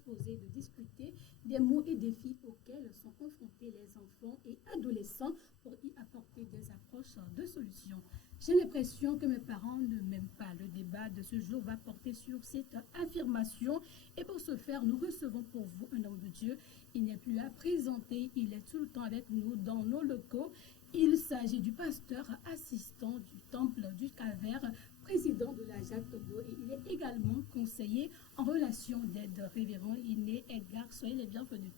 d'exposer, de discuter des mots et défis auxquels sont confrontés les enfants et adolescents pour y apporter des approches de solutions. J'ai l'impression que mes parents ne m'aiment pas. Le débat de ce jour va porter sur cette affirmation et pour ce faire, nous recevons pour vous un homme de Dieu. Il n'est plus à présenter, il est tout le temps avec nous dans nos locaux. Il s'agit du pasteur assistant du temple du Calvaire, président de la Jacques Togo et il est également conseiller en relation d'aide révérend Iné Edgar. Soyez les bienvenus.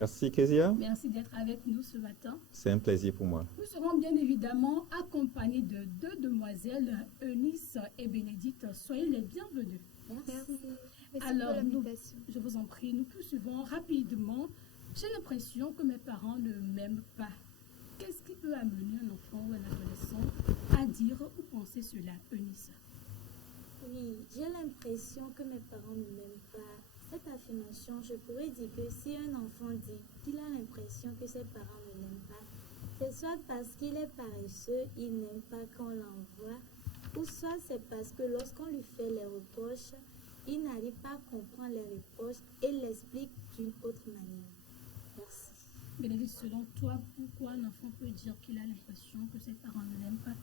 Merci Kezia. Merci d'être avec nous ce matin. C'est un plaisir pour moi. Nous serons bien évidemment accompagnés de deux demoiselles, Eunice et Bénédicte. Soyez les bienvenus. Merci. Alors, je vous en prie, nous poursuivons rapidement. J'ai l'impression que mes parents ne m'aiment pas. Qu'est-ce qui peut amener un enfant ou un adolescent à dire ou penser cela, Eunice? Oui, j'ai l'impression que mes parents ne m'aiment pas. Cette affirmation, je pourrais dire que si un enfant dit qu'il a l'impression que ses parents ne l'aiment pas, c'est soit parce qu'il est paresseux, il n'aime pas qu'on l'envoie, ou soit c'est parce que lorsqu'on lui fait les reproches, il n'arrive pas à comprendre les reproches et l'explique d'une autre manière. Merci. Bénédicte, selon toi, pourquoi un enfant peut dire qu'il a l'impression que ses parents ne l'aiment pas?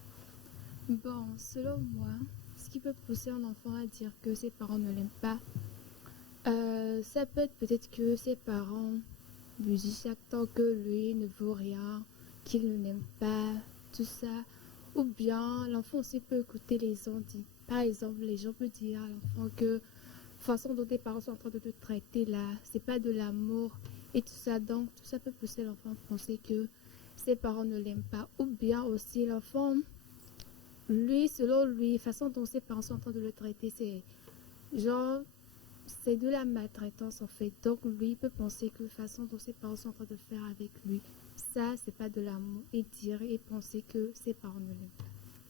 Bon, selon moi, ce qui peut pousser un enfant à dire que ses parents ne l'aiment pas, ça peut être peut-être que ses parents lui disent chaque temps que lui ne vaut rien, qu'il ne l'aime pas, tout ça. Ou bien l'enfant aussi peut écouter les gens dire. Par exemple, les gens peuvent dire à l'enfant que la façon dont tes parents sont en train de te traiter là, c'est pas de l'amour et tout ça. Donc tout ça peut pousser l'enfant à penser que ses parents ne l'aiment pas. Ou bien aussi l'enfant, lui, selon lui, la façon dont ses parents sont en train de le traiter, c'est genre, c'est de la maltraitance en fait. Donc lui, il peut penser que la façon dont ses parents sont en train de faire avec lui, ça, c'est pas de l'amour. Et dire et penser que ses parents ne l'aiment pas.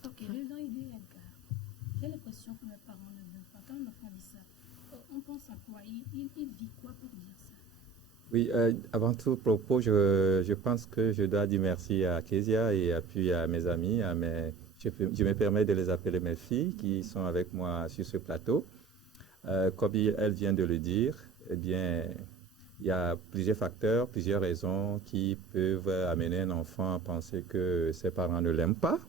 Ok, là, il est Edgar. J'ai l'impression que mes parents ne m'aiment pas. Quand un enfant dit ça, on pense à quoi? Il dit quoi pour dire ça? Oui, avant tout propos, je pense que je dois dire merci à Kezia et puis à mes amis, je me permets de les appeler mes filles qui sont avec moi sur ce plateau. Comme elle vient de le dire, eh bien, il y a plusieurs facteurs, plusieurs raisons qui peuvent amener un enfant à penser que ses parents ne l'aiment pas.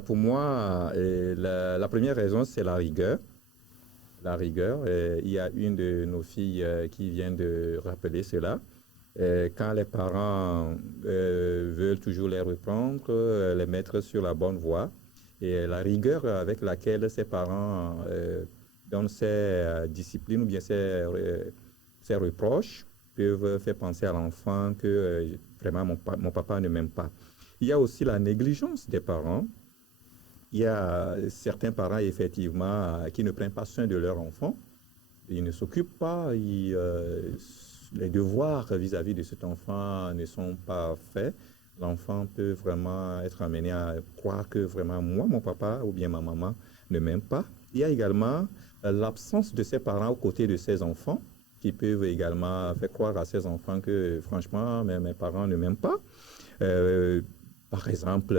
Pour moi, la première raison, c'est la rigueur. La rigueur, il y a une de nos filles qui vient de rappeler cela. Quand les parents veulent toujours les reprendre, les mettre sur la bonne voie, et la rigueur avec laquelle ces parents donnent ces disciplines ou bien ces reproches peuvent faire penser à l'enfant que vraiment mon papa ne m'aime pas. Il y a aussi la négligence des parents. Il y a certains parents, effectivement, qui ne prennent pas soin de leur enfant. Ils ne s'occupent pas. Les devoirs vis-à-vis de cet enfant ne sont pas faits. L'enfant peut vraiment être amené à croire que vraiment, moi, mon papa ou bien ma maman ne m'aime pas. Il y a également l'absence de ses parents aux côtés de ses enfants qui peuvent également faire croire à ses enfants que, franchement, mes parents ne m'aiment pas. Par exemple,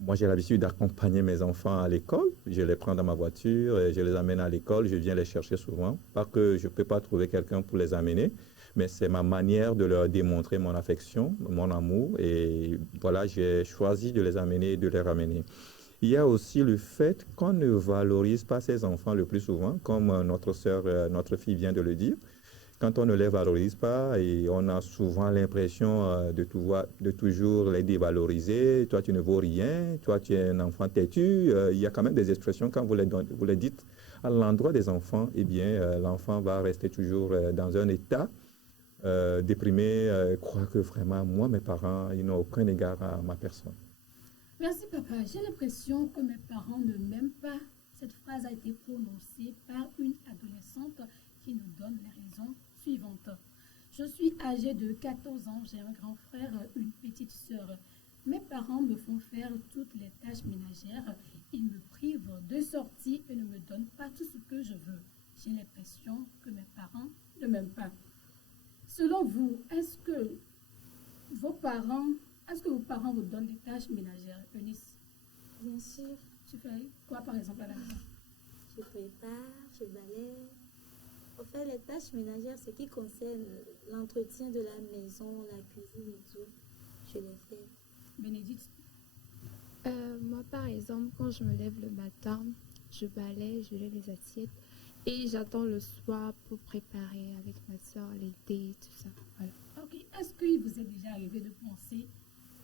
moi, j'ai l'habitude d'accompagner mes enfants à l'école. Je les prends dans ma voiture, et je les amène à l'école. Je viens les chercher souvent. Pas que je ne peux pas trouver quelqu'un pour les amener, mais c'est ma manière de leur démontrer mon affection, mon amour. Et voilà, j'ai choisi de les amener et de les ramener. Il y a aussi le fait qu'on ne valorise pas ses enfants le plus souvent, comme notre sœur, notre fille vient de le dire. Quand on ne les valorise pas, et on a souvent l'impression de toujours les dévaloriser. Toi, tu ne vaux rien. Toi, tu es un enfant têtu. Il y a quand même des expressions, quand vous les dites à l'endroit des enfants, eh bien, l'enfant va rester toujours dans un état déprimé, croire que vraiment, moi, mes parents, ils n'ont aucun égard à ma personne. Merci, papa. J'ai l'impression que mes parents ne m'aiment pas. Cette phrase a été prononcée par une adolescente qui nous donne les raisons suivantes. Je suis âgée de 14 ans, j'ai un grand frère, une petite sœur. Mes parents me font faire toutes les tâches ménagères. Ils me privent de sortie et ne me donnent pas tout ce que je veux. J'ai l'impression que mes parents ne m'aiment pas. Selon vous, est-ce que vos parents vous donnent des tâches ménagères, Eunice? Bien sûr. Tu fais quoi, par exemple, à la maison? Je prépare, je balaye. Au fait, les tâches ménagères, ce qui concerne l'entretien de la maison, la cuisine et tout, je les fais. Bénédicte, Moi, par exemple, quand je me lève le matin, je balaye, je lève les assiettes et j'attends le soir pour préparer avec ma soeur les thés et tout ça. Voilà. ok, est-ce qu'il vous est déjà arrivé de penser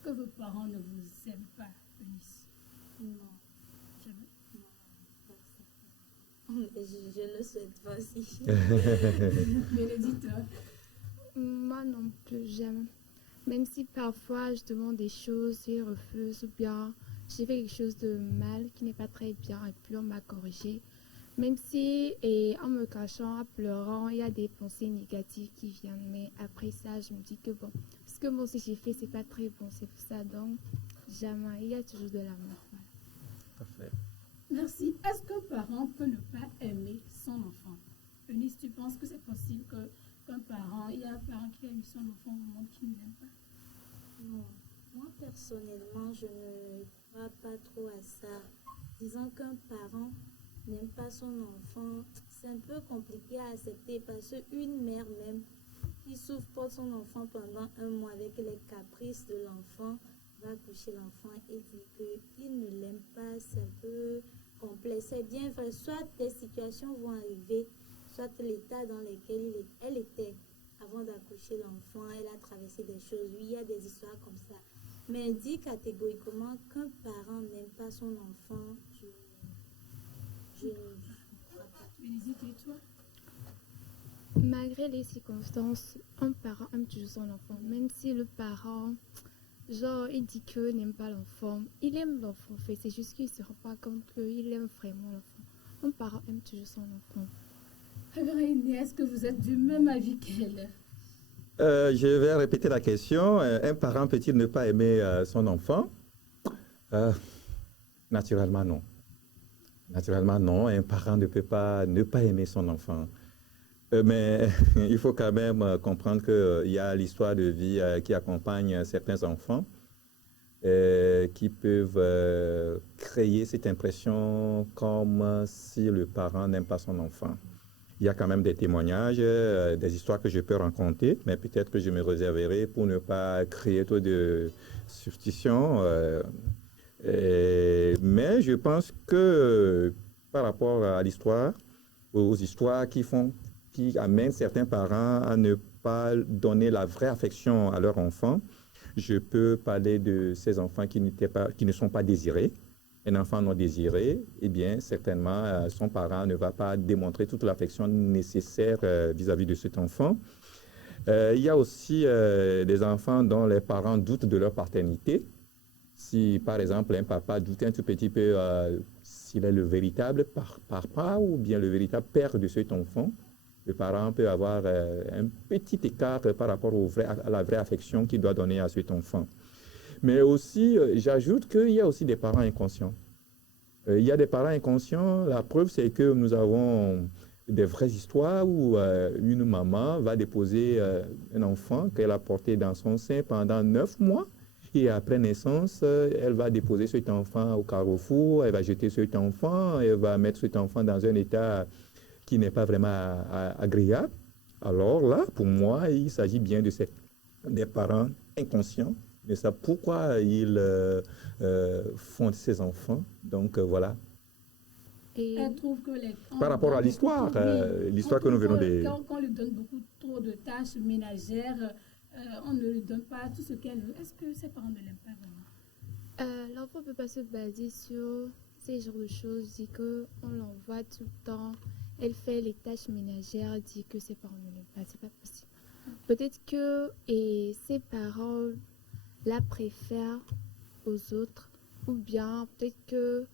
que vos parents ne vous aiment pas, Eunice? Non, Jamais. non, pas ça. Je le souhaite pas aussi. Bénédicte, Moi non plus, j'aime. Même si parfois je demande des choses et ils refusent, ou bien j'ai fait quelque chose de mal qui n'est pas très bien et puis on m'a corrigé. Même si, et en me cachant, en pleurant, il y a des pensées négatives qui viennent. Mais après ça, je me dis que bon, ce que moi aussi j'ai fait, c'est pas très bon. C'est pour ça, donc, jamais, il y a toujours de l'amour. Voilà. Parfait. merci. Est-ce qu'un parent peut ne pas aimer son enfant? Eunice, tu penses que c'est possible qu'un parent, il y a un parent qui a eu son enfant au monde qui ne l'aime pas? Non, moi personnellement, je ne crois pas trop à ça. Disons qu'un parent n'aime pas son enfant, c'est un peu compliqué à accepter parce qu'une mère même qui souffre pour son enfant pendant un mois avec les caprices de l'enfant va coucher l'enfant et dire qu'il ne l'aime pas, c'est un peu complexe. C'est bien vrai, soit des situations vont arriver, soit l'état dans lequel elle était avant d'accoucher l'enfant, elle a traversé des choses. Oui, il y a des histoires comme ça. Mais dire catégoriquement qu'un parent n'aime pas son enfant, je ne crois pas. Bénédicte, et toi? Malgré les circonstances, un parent aime toujours son enfant. Même si le parent, genre, il dit qu'il n'aime pas l'enfant, il aime l'enfant. En fait, c'est juste qu'il ne se rend pas compte qu'il aime vraiment l'enfant. Un parent aime toujours son enfant. Révérend, est-ce que vous êtes du même avis qu'elle? Je vais répéter la question. Un parent peut-il ne pas aimer son enfant? Naturellement, non. Naturellement, non. Un parent ne peut pas ne pas aimer son enfant. Mais il faut quand même comprendre qu'il y a l'histoire de vie qui accompagne certains enfants qui peuvent créer cette impression comme si le parent n'aime pas son enfant. Il y a quand même des témoignages, des histoires que je peux raconter, mais peut-être que je me réserverai pour ne pas créer trop de suspicions. Mais je pense que par rapport à l'histoire, aux histoires qui amènent certains parents à ne pas donner la vraie affection à leur enfant, je peux parler de ces enfants qui ne sont pas désirés. Un enfant non désiré, eh bien, certainement, son parent ne va pas démontrer toute l'affection nécessaire vis-à-vis de cet enfant. Il y a aussi des enfants dont les parents doutent de leur paternité. Si, par exemple, un papa doute un tout petit peu s'il est le véritable papa ou bien le véritable père de cet enfant, le parent peut avoir un petit écart par rapport à la vraie affection qu'il doit donner à cet enfant. Mais aussi, j'ajoute qu'il y a aussi des parents inconscients. Il y a des parents inconscients. La preuve, c'est que nous avons des vraies histoires où une maman va déposer un enfant qu'elle a porté dans son sein pendant 9 mois. Et après naissance, elle va déposer cet enfant au carrefour, elle va jeter cet enfant, elle va mettre cet enfant dans un état qui n'est pas vraiment agréable. Alors là, pour moi, il s'agit bien des parents inconscients. Mais ça, pourquoi ils font ces enfants? Donc voilà. Et Elle trouve que Par rapport à l'histoire, l'histoire que nous venons de... Quand on lui donne beaucoup trop de tâches ménagères, on ne lui donne pas tout ce qu'elle veut. Est-ce que ses parents ne l'aiment pas vraiment? l'enfant ne peut pas se baser sur ces genres de choses, dit qu'on l'envoie tout le temps, elle fait les tâches ménagères, dit que ses parents ne l'aiment pas, c'est pas possible. Peut-être que ses parents la préfèrent aux autres, ou bien peut-être que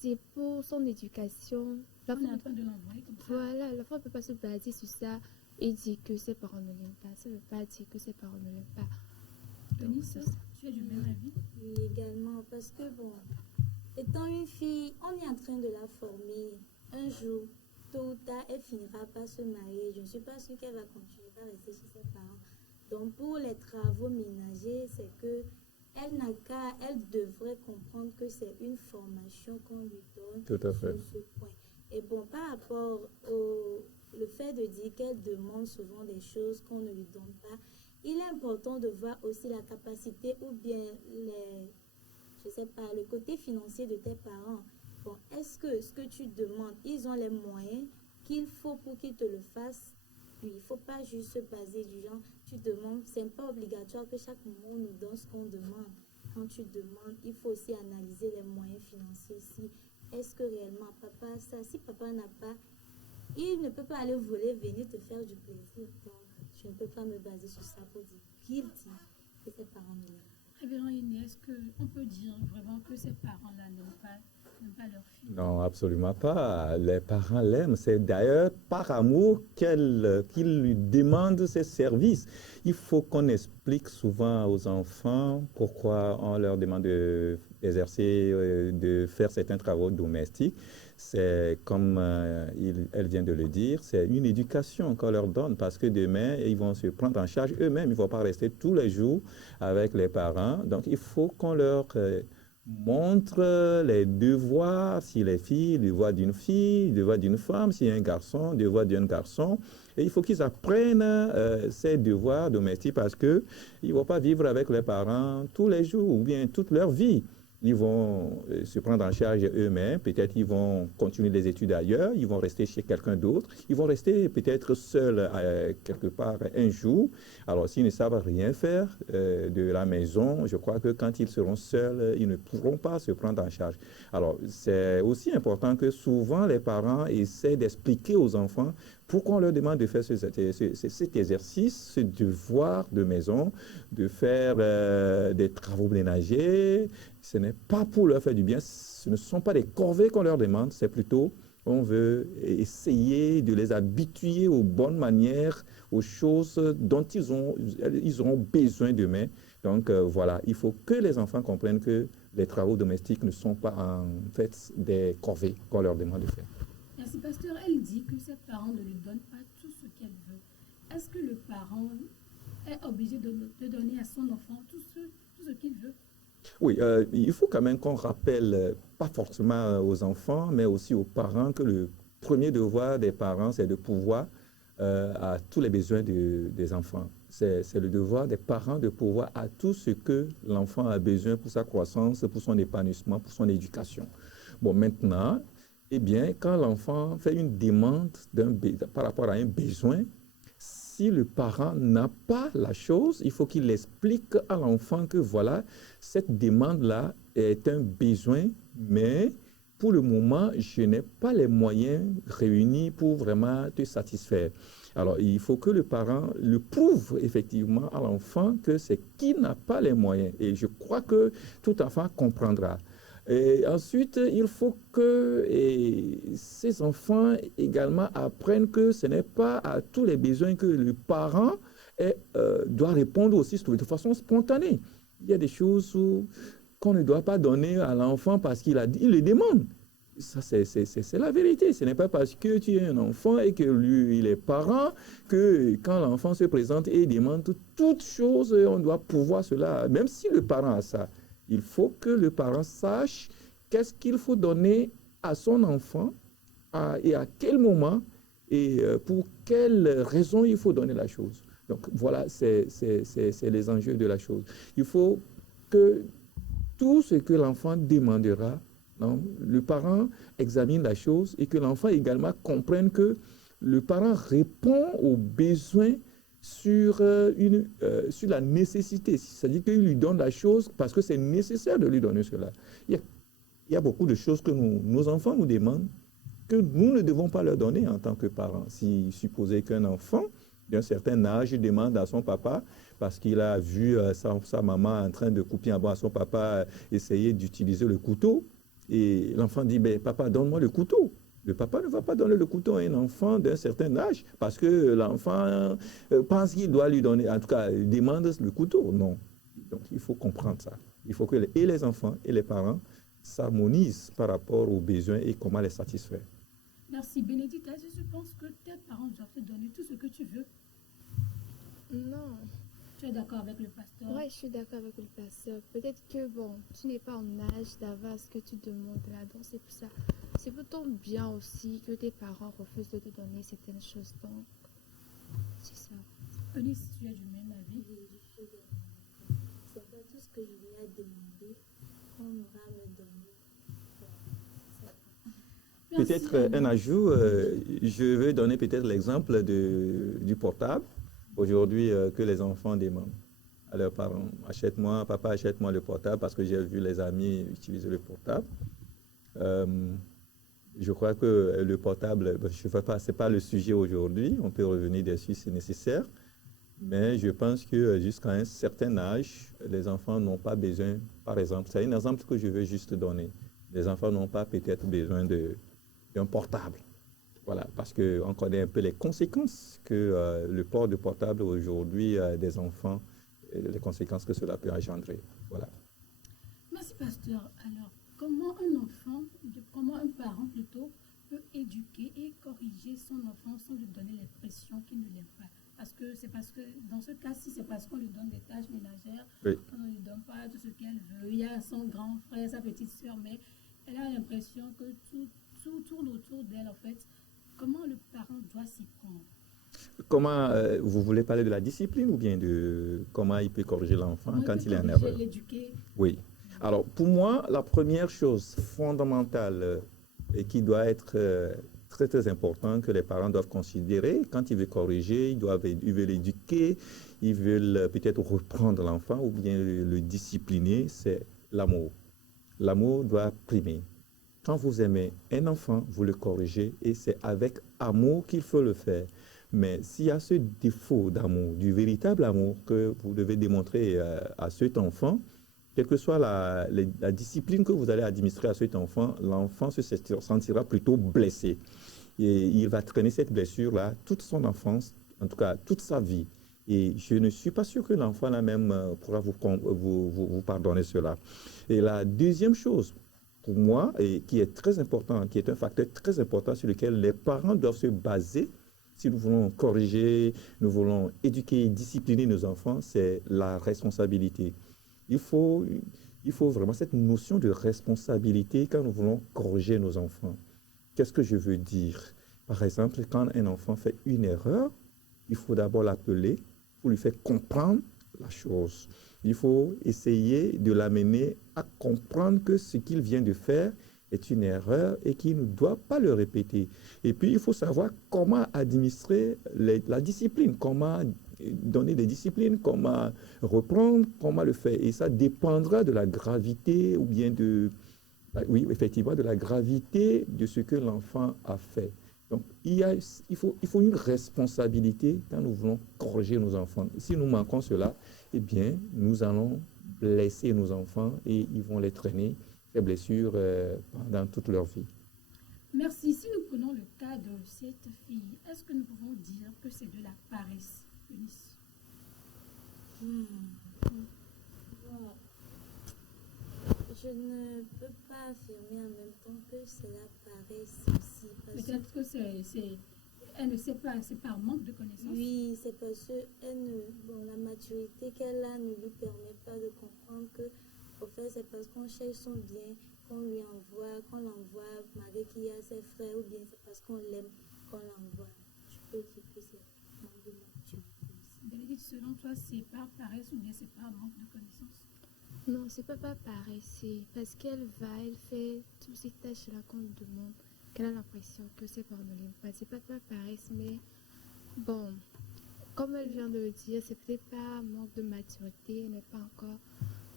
c'est pour son éducation. On est en train de l'envoyer comme ça. Voilà, l'enfant ne peut pas se baser sur ça et dire que ses parents ne l'aiment pas. Ça ne veut pas dire que ses parents ne l'aiment pas. Eunice, tu es du même avis? Oui, également, parce que bon, étant une fille, on est en train de la former. Un jour, tôt ou tard, elle finira par se marier. Je ne suis pas sûre qu'elle va continuer à rester chez ses parents. Donc, pour les travaux ménagers, c'est que elle devrait comprendre que c'est une formation qu'on lui donne Tout à fait. sur ce point. Et bon, par rapport le fait de dire qu'elle demande souvent des choses qu'on ne lui donne pas, il est important de voir aussi la capacité ou bien je sais pas, le côté financier de tes parents. Bon, est-ce que ce que tu demandes, ils ont les moyens qu'il faut pour qu'ils te le fassent? Oui, il ne faut pas juste se baser du genre, tu demandes, c'est pas obligatoire que chaque mois on nous donne ce qu'on demande. Quand tu demandes, il faut aussi analyser les moyens financiers. Si, est-ce que réellement papa, ça, si papa n'a pas, il ne peut pas aller voler, venir te faire du plaisir. Donc, je ne peux pas me baser sur ça pour dire qu'il dit que ses parents ne l'aiment pas. Révérend Inès, est-ce qu'on peut dire vraiment que ces parents-là n'aiment pas leur fille? Non, absolument pas. Les parents l'aiment. C'est d'ailleurs par amour qu'ils lui demandent ses services. Il faut qu'on explique souvent aux enfants pourquoi on leur demande d'exercer, de faire certains travaux domestiques. C'est comme elle vient de le dire, c'est une éducation qu'on leur donne parce que demain, ils vont se prendre en charge eux-mêmes. Ils ne vont pas rester tous les jours avec les parents. Donc, il faut qu'on leur montre les devoirs, si les filles, le devoir d'une fille, le devoir d'une femme, si un garçon, le devoir d'un garçon. Et il faut qu'ils apprennent ces devoirs domestiques parce qu'ils ne vont pas vivre avec les parents tous les jours ou bien toute leur vie. Ils vont se prendre en charge eux-mêmes, peut-être ils vont continuer les études ailleurs, ils vont rester chez quelqu'un d'autre, ils vont rester peut-être seuls quelque part un jour. Alors s'ils ne savent rien faire de la maison, je crois que quand ils seront seuls, ils ne pourront pas se prendre en charge. Alors c'est aussi important que souvent les parents essaient d'expliquer aux enfants pourquoi on leur demande de faire cet exercice, ce devoir de maison, de faire des travaux ménagers. Ce n'est pas pour leur faire du bien, ce ne sont pas des corvées qu'on leur demande, c'est plutôt, on veut essayer de les habituer aux bonnes manières, aux choses dont ils auront besoin demain. Donc voilà, il faut que les enfants comprennent que les travaux domestiques ne sont pas en fait des corvées qu'on leur demande de faire. Merci, pasteur. Elle dit que ses parents ne lui donnent pas tout ce qu'elle veut. Est-ce que le parent est obligé de donner à son enfant tout ce qu'il veut? Oui, il faut quand même qu'on rappelle, pas forcément aux enfants, mais aussi aux parents, que le premier devoir des parents, c'est de pouvoir à tous les besoins des enfants. C'est le devoir des parents de pouvoir à tout ce que l'enfant a besoin pour sa croissance, pour son épanouissement, pour son éducation. Bon, maintenant, eh bien, quand l'enfant fait une demande par rapport à un besoin, si le parent n'a pas la chose, il faut qu'il explique à l'enfant que voilà, cette demande-là est un besoin, mais pour le moment, je n'ai pas les moyens réunis pour vraiment te satisfaire. Alors, il faut que le parent le prouve effectivement à l'enfant que c'est qu'il n'a pas les moyens. Et je crois que tout enfant comprendra. Et ensuite, il faut que ces enfants également apprennent que ce n'est pas à tous les besoins que le parent doit répondre aussi de façon spontanée. Il y a des choses qu'on ne doit pas donner à l'enfant parce qu'il le demande. Ça, c'est la vérité. Ce n'est pas parce que tu es un enfant et que lui, il est parent, que quand l'enfant se présente et demande toutes choses, on doit pouvoir cela, même si le parent a ça. Il faut que le parent sache qu'est-ce qu'il faut donner à son enfant et à quel moment et pour quelle raison il faut donner la chose. Donc voilà, c'est les enjeux de la chose. Il faut que tout ce que l'enfant demandera, non, le parent examine la chose et que l'enfant également comprenne que le parent répond aux besoins sur la nécessité. C'est-à-dire qu'il lui donne la chose parce que c'est nécessaire de lui donner cela. Il y a beaucoup de choses que nos enfants nous demandent que nous ne devons pas leur donner en tant que parents. Si supposez qu'un enfant d'un certain âge demande à son papa, parce qu'il a vu sa maman en train de couper en bois à son papa, essayer d'utiliser le couteau, et l'enfant dit, ben, papa, donne-moi le couteau. Le papa ne va pas donner le couteau à un enfant d'un certain âge parce que l'enfant pense qu'il doit lui donner, en tout cas, il demande le couteau. Non. Donc, il faut comprendre ça. Il faut que les enfants et les parents s'harmonisent par rapport aux besoins et comment les satisfaire. Merci. Bénédicte, est-ce que tu penses que tes parents doivent te donner tout ce que tu veux? Non. Tu es d'accord avec le pasteur? Oui, je suis d'accord avec le pasteur. Peut-être que, bon, tu n'es pas en âge d'avoir ce que tu demandes là, donc c'est pour ça. c'est plutôt bien aussi que tes parents refusent de te donner certaines choses. Donc, c'est ça. Eunice, tu es du même avis? Oui, je suis d'accord. C'est pas tout ce que je lui ai demandé qu'on aura à me donner. Merci, Peut-être un ajout, je vais donner peut-être l'exemple du portable aujourd'hui que les enfants demandent à leurs parents. Achète-moi, papa, achète-moi le portable parce que j'ai vu les amis utiliser le portable. Je crois que le portable, je ne sais pas, ce n'est pas le sujet aujourd'hui, on peut revenir dessus si nécessaire, mais je pense que jusqu'à un certain âge, les enfants n'ont pas besoin, par exemple, c'est un exemple que je veux juste donner, les enfants n'ont pas peut-être besoin d'un portable. Voilà, parce qu'on connaît un peu les conséquences que le port de portable aujourd'hui des enfants, les conséquences que cela peut engendrer. Voilà. Merci, pasteur. Alors, comment un parent plutôt peut éduquer et corriger son enfant sans lui donner l'impression qu'il ne l'aime pas? Parce que dans ce cas-ci, c'est parce qu'on lui donne des tâches ménagères, Oui. on ne lui donne pas tout ce qu'elle veut. Il y a son grand frère, sa petite soeur, mais elle a l'impression que tout tourne autour d'elle, en fait. Comment le parent doit s'y prendre? Comment vous voulez parler de la discipline ou bien de comment il peut corriger l'enfant Comment quand peut il est en corriger, erreur? l'éduquer? Oui. Alors, pour moi, la première chose fondamentale et qui doit être très, très importante que les parents doivent considérer quand ils veulent corriger, ils veulent l'éduquer, ils veulent peut-être reprendre l'enfant ou bien le discipliner, c'est l'amour. L'amour doit primer. Quand vous aimez un enfant, vous le corrigez et c'est avec amour qu'il faut le faire. Mais s'il y a ce défaut d'amour, du véritable amour que vous devez démontrer à cet enfant, quelle que soit la discipline que vous allez administrer à cet enfant, l'enfant se sentira plutôt blessé. Et il va traîner cette blessure-là toute son enfance, en tout cas toute sa vie. Et je ne suis pas sûr que l'enfant là-même pourra vous pardonner cela. Et la deuxième chose, pour moi, et qui est très important, qui est un facteur très important sur lequel les parents doivent se baser, si nous voulons corriger, nous voulons éduquer et discipliner nos enfants, c'est la responsabilité. Il faut vraiment cette notion de responsabilité quand nous voulons corriger nos enfants. Qu'est-ce que je veux dire? Par exemple, quand un enfant fait une erreur, il faut d'abord l'appeler pour lui faire comprendre la chose. Il faut essayer de l'amener à comprendre que ce qu'il vient de faire est une erreur et qu'il ne doit pas le répéter. Et puis, il faut savoir comment administrer la discipline, comment donner des disciplines, comment reprendre, comment le faire. Et ça dépendra de la gravité ou bien oui, effectivement, de la gravité de ce que l'enfant a fait. Donc, il faut une responsabilité quand nous voulons corriger nos enfants. Si nous manquons cela, eh bien, nous allons blesser nos enfants et ils vont les traîner, ces blessures, pendant toute leur vie. Merci. Si nous prenons le cas de cette fille, est-ce que nous pouvons dire que c'est de la paresse, Eunice? Bon, je ne peux pas affirmer en même temps que c'est la paresse aussi. Peut-être que elle ne sait pas, c'est par manque de connaissances. Oui, c'est parce que la maturité qu'elle a ne lui permet pas de comprendre que, au fait, c'est parce qu'on cherche son bien qu'on l'envoie malgré qu'il y a ses frères, ou bien c'est parce qu'on l'aime qu'on l'envoie. Je peux dire que c'est manque de maturité aussi. Bénédicte, selon toi, c'est par paresse ou bien c'est par manque de connaissances? Non, c'est pas pareil. C'est parce qu'elle fait toutes ces tâches-là qu'on lui demande, qu'elle a l'impression que ses parents ne l'aiment pas. C'est pas pareil, mais bon, comme elle vient de le dire, c'est peut-être pas manque de maturité, elle n'est pas encore.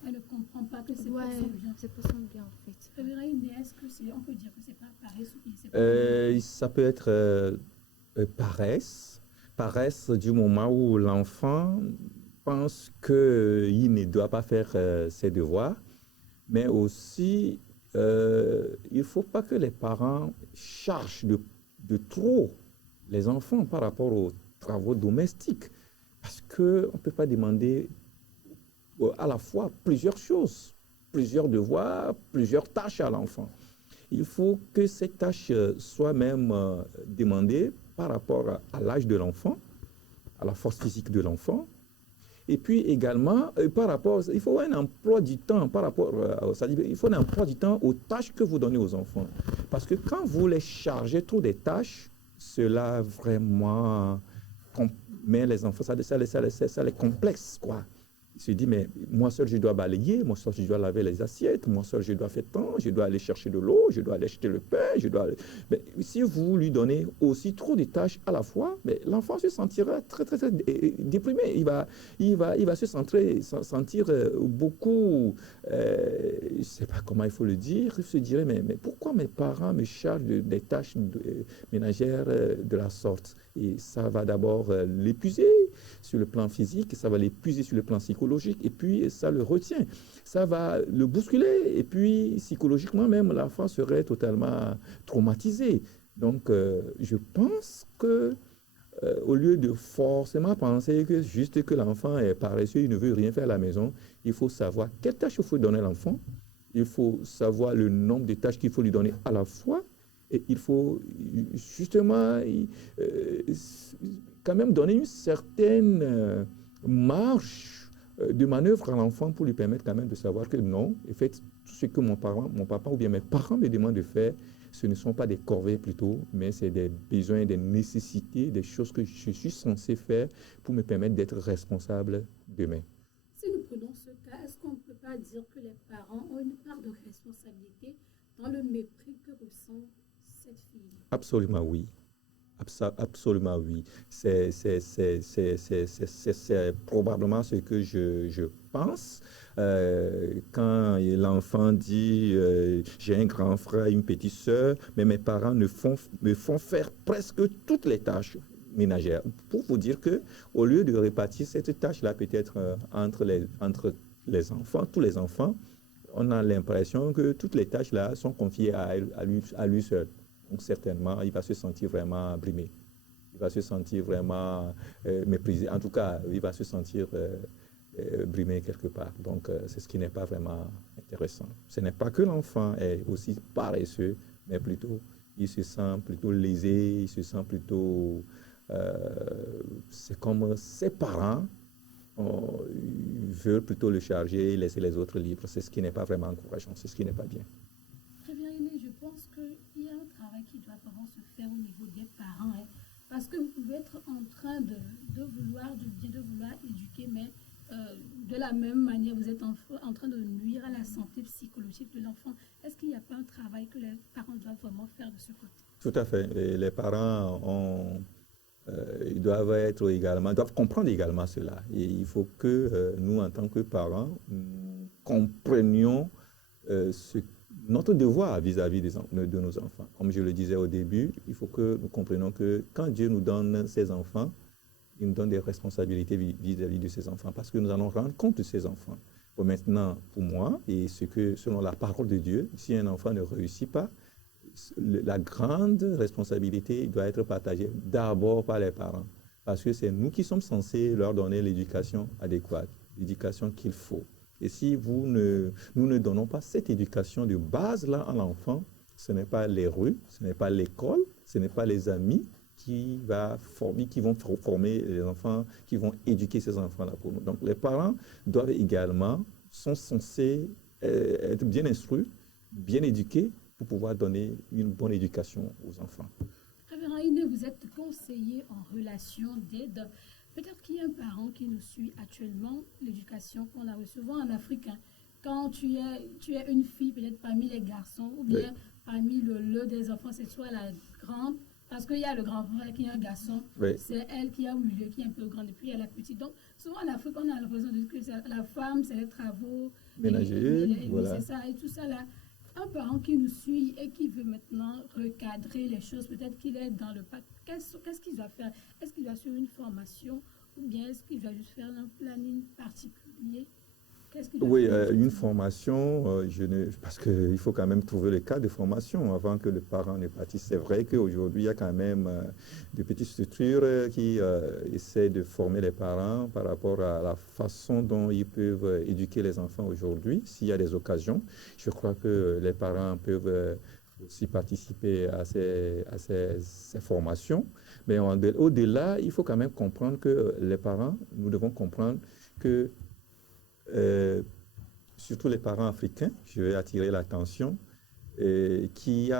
Elle ne comprend pas que c'est Ouais, pour son bien. c'est pour son bien en fait. Est-ce qu'on peut dire que c'est par paresse ou bien c'est par Ça peut être paresse. Paresse du moment où l'enfant pense qu'il ne doit pas faire ses devoirs, mais aussi il ne faut pas que les parents chargent de trop les enfants par rapport aux travaux domestiques, parce qu'on ne peut pas demander à la fois plusieurs choses, plusieurs devoirs, plusieurs tâches à l'enfant. Il faut que ces tâches soient même demandées par rapport à l'âge de l'enfant, à la force physique de l'enfant, et puis également par rapport, il faut un emploi du temps par rapport, c'est-à-dire il faut un emploi du temps aux tâches que vous donnez aux enfants. Parce que quand vous les chargez trop des tâches, cela vraiment met les enfants, ça les complexe, quoi. Il se dit, mais moi seul, je dois balayer, moi seul, je dois laver les assiettes, moi seul, je dois faire tant, je dois aller chercher de l'eau, je dois aller acheter le pain, Mais si vous lui donnez aussi trop de tâches à la fois, mais l'enfant se sentira très, très, très déprimé. Il va se sentir beaucoup, je ne sais pas comment il faut le dire, il se dirait, mais pourquoi mes parents me chargent des tâches ménagères de la sorte? Et ça va d'abord l'épuiser sur le plan physique, ça va l'épuiser sur le plan psychologique, et puis ça le retient. Ça va le bousculer, et puis psychologiquement même, l'enfant serait totalement traumatisé. Donc, je pense que au lieu de forcément penser que juste que l'enfant est paresseux, il ne veut rien faire à la maison, il faut savoir quelles tâches il faut donner à l'enfant, il faut savoir le nombre de tâches qu'il faut lui donner à la fois, et il faut justement quand même donner une certaine marge de manœuvre à l'enfant pour lui permettre quand même de savoir que non, en fait, tout ce que mon papa ou bien mes parents me demandent de faire, ce ne sont pas des corvées plutôt, mais c'est des besoins, des nécessités, des choses que je suis censé faire pour me permettre d'être responsable demain. Si nous prenons ce cas, est-ce qu'on ne peut pas dire que les parents ont une part de responsabilité dans le mépris que ressent cette fille? Absolument oui. Absolument oui. C'est probablement ce que je pense. Quand l'enfant dit j'ai un grand frère, une petite sœur, mais mes parents me font faire presque toutes les tâches ménagères. Pour vous dire que au lieu de répartir cette tâche-là peut-être entre les enfants, tous les enfants, on a l'impression que toutes les tâches-là sont confiées à lui seul. Donc certainement, il va se sentir vraiment brimé. Il va se sentir vraiment méprisé. En tout cas, il va se sentir brimé quelque part. Donc c'est ce qui n'est pas vraiment intéressant. Ce n'est pas que l'enfant est aussi paresseux, mais plutôt, il se sent plutôt lésé, il se sent plutôt... c'est comme ses parents veulent plutôt le charger et laisser les autres libres. C'est ce qui n'est pas vraiment encourageant, c'est ce qui n'est pas bien. Très bien, Aîné, je pense qu'il y a un travail qui doit vraiment se faire au niveau des parents. Hein, parce que vous pouvez être en train de vouloir du bien, de vouloir éduquer, mais de la même manière, vous êtes en train de nuire à la santé psychologique de l'enfant. Est-ce qu'il n'y a pas un travail que les parents doivent vraiment faire de ce côté? Tout à fait. Et les parents ils doivent comprendre également cela. Et il faut que nous, en tant que parents, comprenions notre devoir vis-à-vis de nos enfants. Comme je le disais au début, il faut que nous comprenions que quand Dieu nous donne ses enfants, il nous donne des responsabilités vis-à-vis de ses enfants, parce que nous allons rendre compte de ses enfants. Bon, maintenant, pour moi, et selon la parole de Dieu, si un enfant ne réussit pas, la grande responsabilité doit être partagée d'abord par les parents, parce que c'est nous qui sommes censés leur donner l'éducation adéquate, l'éducation qu'il faut. Et si nous ne donnons pas cette éducation de base-là à l'enfant, ce n'est pas les rues, ce n'est pas l'école, ce n'est pas les amis qui vont former les enfants, qui vont éduquer ces enfants-là pour nous. Donc les parents sont censés être bien instruits, bien éduqués, pour pouvoir donner une bonne éducation aux enfants. Révérend Iné, vous êtes conseiller en relation d'aide. Peut-être qu'il y a un parent qui nous suit actuellement, l'éducation qu'on a reçue souvent en Afrique. Hein. Quand tu es une fille, peut-être parmi les garçons, ou bien parmi le des enfants, c'est soit la grande, parce qu'il y a le grand frère qui est un garçon, c'est elle qui est au milieu, qui est un peu grande, et puis il y a la petite. Donc, souvent en Afrique, on a l'impression de dire que la femme, c'est les travaux ménagers, voilà. C'est ça, et tout ça là. Un parent qui nous suit et qui veut maintenant recadrer les choses, peut-être qu'il est dans le pas. Qu'est-ce qu'il doit faire? Est-ce qu'il doit suivre une formation ou bien est-ce qu'il va juste faire un planning particulier? Oui, une formation, parce qu'il faut quand même trouver le cas de formation avant que le parent ne partisse. C'est vrai qu'aujourd'hui, il y a quand même des petites structures qui essaient de former les parents par rapport à la façon dont ils peuvent éduquer les enfants aujourd'hui, s'il y a des occasions. Je crois que les parents peuvent aussi participer à ces formations. Mais au-delà, il faut quand même comprendre que les parents, nous devons comprendre que surtout les parents africains, je vais attirer l'attention, qui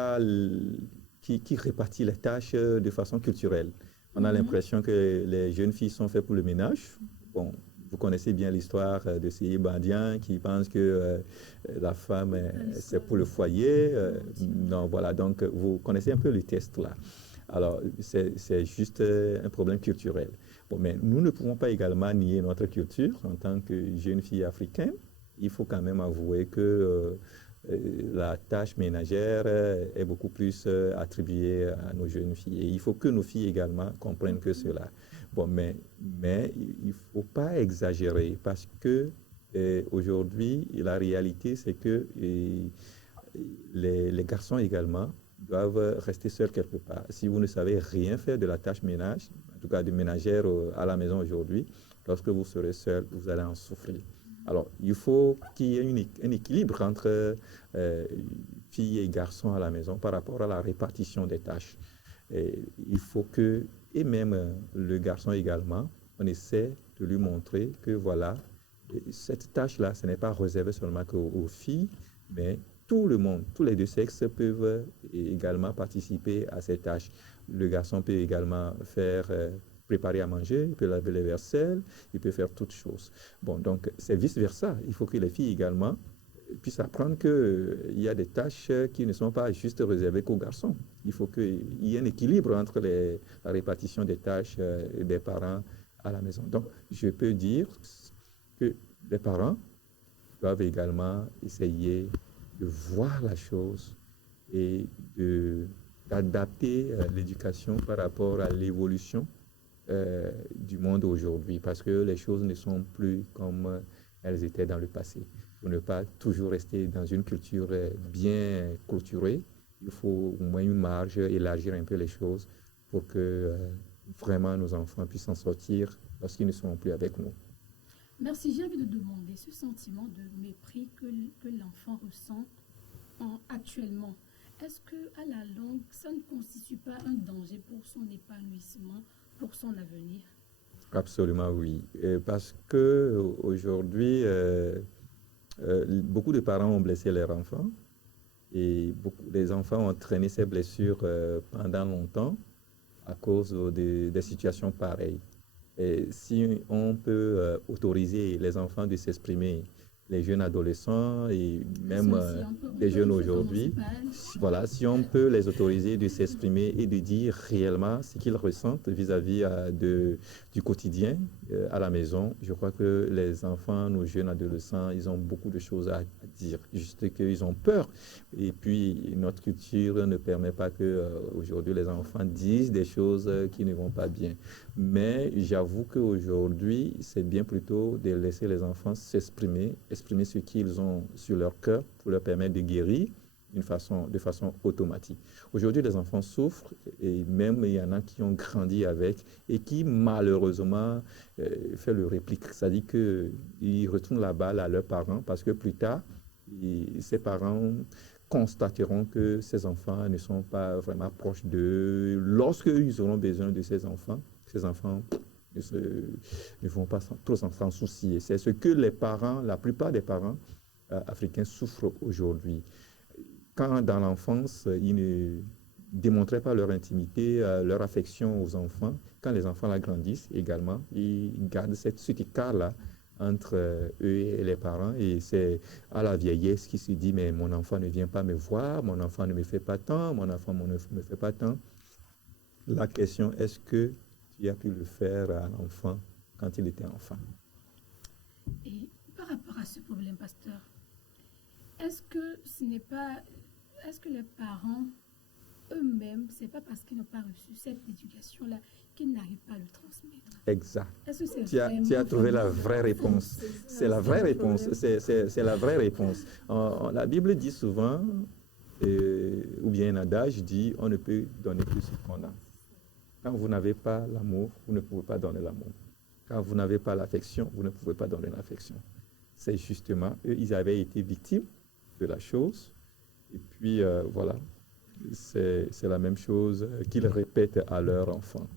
répartit les tâches de façon culturelle. On a l'impression que les jeunes filles sont faites pour le ménage. Bon, vous connaissez bien l'histoire de ces Bandiens qui pensent que la femme, c'est pour le foyer. Non, voilà, donc vous connaissez un peu le test là. Alors, c'est juste un problème culturel. Bon, mais nous ne pouvons pas également nier notre culture en tant que jeunes filles africaines. Il faut quand même avouer que la tâche ménagère est beaucoup plus attribuée à nos jeunes filles. Et il faut que nos filles également comprennent que cela. Bon, mais il ne faut pas exagérer parce que aujourd'hui, la réalité, c'est que les garçons également doivent rester seuls quelque part. Si vous ne savez rien faire de la tâche ménage, en tout cas de ménagère à la maison aujourd'hui, lorsque vous serez seul, vous allez en souffrir. Alors, il faut qu'il y ait un équilibre entre filles et garçons à la maison par rapport à la répartition des tâches. Et il faut que, et même le garçon également, on essaie de lui montrer que voilà, cette tâche-là, ce n'est pas réservé seulement aux filles, mais tout le monde, tous les deux sexes peuvent également participer à ces tâches. Le garçon peut également préparer à manger, il peut laver les vaisselles, il peut faire toutes choses. Bon, donc c'est vice-versa. Il faut que les filles également puissent apprendre qu'il y a des tâches qui ne sont pas juste réservées qu'aux garçons. Il faut qu'il y ait un équilibre entre la répartition des tâches des parents à la maison. Donc, je peux dire que les parents doivent également essayer de voir la chose et d'adapter l'éducation par rapport à l'évolution du monde aujourd'hui, parce que les choses ne sont plus comme elles étaient dans le passé. Pour ne pas toujours rester dans une culture bien clôturée, il faut au moins une marge, élargir un peu les choses pour que vraiment nos enfants puissent s'en sortir lorsqu'ils ne seront plus avec nous. Merci. J'ai envie de demander ce sentiment de mépris que l'enfant ressent actuellement. Est-ce qu'à la longue, ça ne constitue pas un danger pour son épanouissement, pour son avenir? Absolument oui. Parce qu'aujourd'hui, beaucoup de parents ont blessé leurs enfants et beaucoup des enfants ont traîné ces blessures pendant longtemps à cause des situations pareilles. Et si on peut autoriser les enfants de s'exprimer, les jeunes adolescents et même les jeunes aujourd'hui, voilà, si on peut les autoriser de s'exprimer et de dire réellement ce qu'ils ressentent vis-à-vis du quotidien à la maison, je crois que les enfants, nos jeunes adolescents, ils ont beaucoup de choses à dire, juste qu'ils ont peur. Et puis, notre culture ne permet pas qu'aujourd'hui les enfants disent des choses qui ne vont pas bien. Mais j'avoue qu'aujourd'hui, c'est bien plutôt de laisser les enfants s'exprimer, exprimer ce qu'ils ont sur leur cœur pour leur permettre de guérir de façon automatique. Aujourd'hui, les enfants souffrent et même il y en a qui ont grandi avec et qui malheureusement fait le réplique. C'est-à-dire qu'ils retournent la balle à leurs parents parce que plus tard, ces parents constateront que ces enfants ne sont pas vraiment proches d'eux. Lorsqu'ils auront besoin de ces enfants ne vont pas trop s'en soucier. C'est ce que les parents, la plupart des parents africains souffrent aujourd'hui. Quand dans l'enfance, ils ne démontraient pas leur intimité, leur affection aux enfants, quand les enfants la grandissent également, ils gardent cet écart-là entre eux et les parents. Et c'est à la vieillesse qui se dit, mais mon enfant ne vient pas me voir, mon enfant ne me fait pas tant, mon enfant ne me fait pas tant. La question, est-ce que tu as pu le faire à l'enfant quand il était enfant? Et par rapport à ce problème, pasteur, est-ce que les parents eux-mêmes, c'est pas parce qu'ils n'ont pas reçu cette éducation-là qu'ils n'arrivent pas à le transmettre? Exact. Est-ce que tu as trouvé la vraie réponse. C'est la vraie réponse. C'est la vraie réponse. La Bible dit souvent, ou bien un adage dit, on ne peut donner que ce qu'on a. Quand vous n'avez pas l'amour, vous ne pouvez pas donner l'amour. Quand vous n'avez pas l'affection, vous ne pouvez pas donner l'affection. C'est justement, eux, ils avaient été victimes de la chose. Et puis, voilà, c'est la même chose qu'ils répètent à leurs enfants.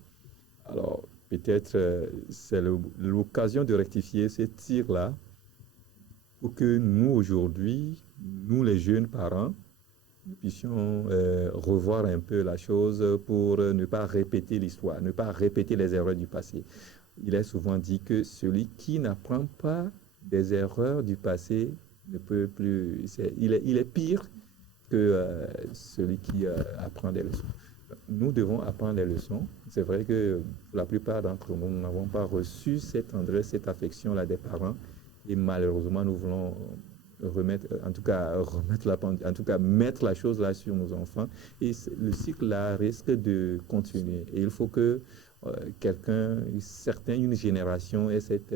Alors, peut-être c'est l'occasion de rectifier ces tirs-là pour que nous, aujourd'hui, nous, les jeunes parents, nous puissions revoir un peu la chose pour ne pas répéter l'histoire, ne pas répéter les erreurs du passé. Il est souvent dit que celui qui n'apprend pas des erreurs du passé ne peut plus... il est pire que celui qui apprend des leçons. Nous devons apprendre les leçons. C'est vrai que la plupart d'entre nous n'avons pas reçu cette tendresse, cette affection-là des parents. Et malheureusement, nous voulons remettre, en tout cas, mettre la chose là sur nos enfants. Et le cycle là risque de continuer. Et il faut que une génération ait cette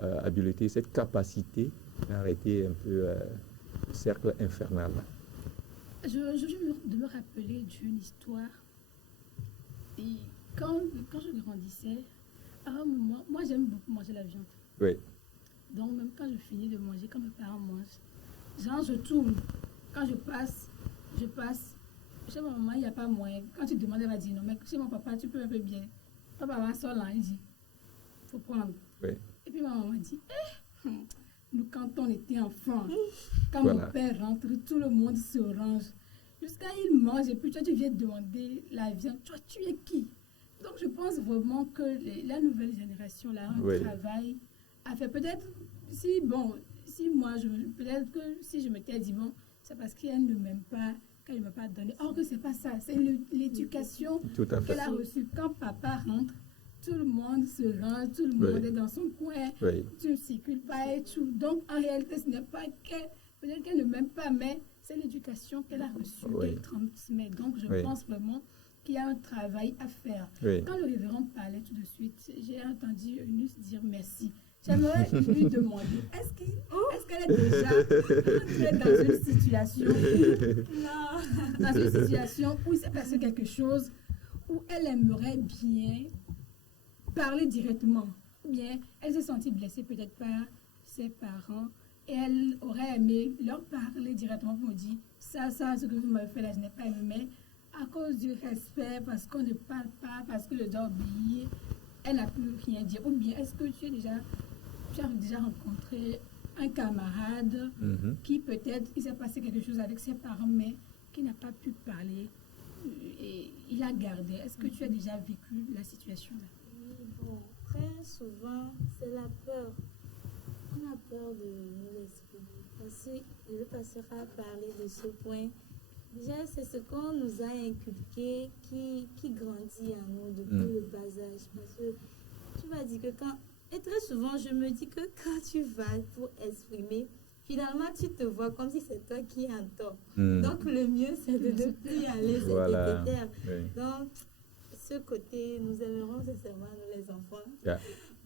habileté, cette capacité d'arrêter un peu le cercle infernal. Je viens de me rappeler d'une histoire. Et quand je grandissais, à un moment, moi j'aime beaucoup manger la viande. Oui. Donc même quand je finis de manger, quand mes parents mangent, genre je tourne. Quand je passe. Chez ma maman, il n'y a pas moyen. Quand tu demandes, elle va dire non, mais chez mon papa, tu peux un peu bien. Papa va sort là, il dit, il faut prendre. Oui. Et puis ma maman dit, nous quand on était enfants, quand Voilà. mon père rentre, tout le monde se range. Jusqu'à il mange et puis toi tu viens demander la viande. Toi tu es qui? Donc je pense vraiment que la nouvelle génération là, un Oui. travail a fait peut-être, peut-être que si je m'étais dit bon, c'est parce qu'elle ne m'aime pas, qu'elle ne m'a pas donné. Or que c'est pas ça, c'est l'éducation Tout à fait. qu'elle a reçue. Quand papa rentre, tout le monde se range, tout le monde Oui. est dans son coin, Oui. tu ne circules pas et tout. Donc en réalité, ce n'est pas qu'elle, peut-être qu'elle ne m'aime pas, mais c'est l'éducation qu'elle a reçue, Oui. qu'elle transmet. Donc je Oui. pense vraiment qu'il y a un travail à faire. Oui. Quand le révérend parlait tout de suite, j'ai entendu Eunice dire merci. J'aimerais lui demander, est-ce qu'elle est déjà entrée dans une situation où il s'est passé quelque chose, où elle aimerait bien parler directement, ou bien elle s'est sentie blessée peut-être par ses parents, et elle aurait aimé leur parler directement pour me dire, ça, ce que vous m'avez fait là, je n'ai pas aimé, mais à cause du respect, parce qu'on ne parle pas, parce que le doit obéir, elle n'a plus rien dire. Ou bien est-ce que tu as déjà rencontré un camarade Mhm. qui peut-être, il s'est passé quelque chose avec ses parents, mais qui n'a pas pu parler et il a gardé. Est-ce que tu as déjà vécu la situation là? Oui, bon, très souvent, c'est la peur. On a peur de nous exprimer. Parce que je passerai à parler de ce point. Déjà, c'est ce qu'on nous a inculqué qui grandit en nous depuis le bas âge. Parce que tu vas dire que quand... Et très souvent, je me dis que quand tu vas pour exprimer, finalement, tu te vois comme si c'est toi qui es en tort. Donc, le mieux, c'est de ne plus y aller, c'est Voilà. de te taire. Oui. Donc, ce côté, nous aimerons sincèrement, nous les enfants, Yeah.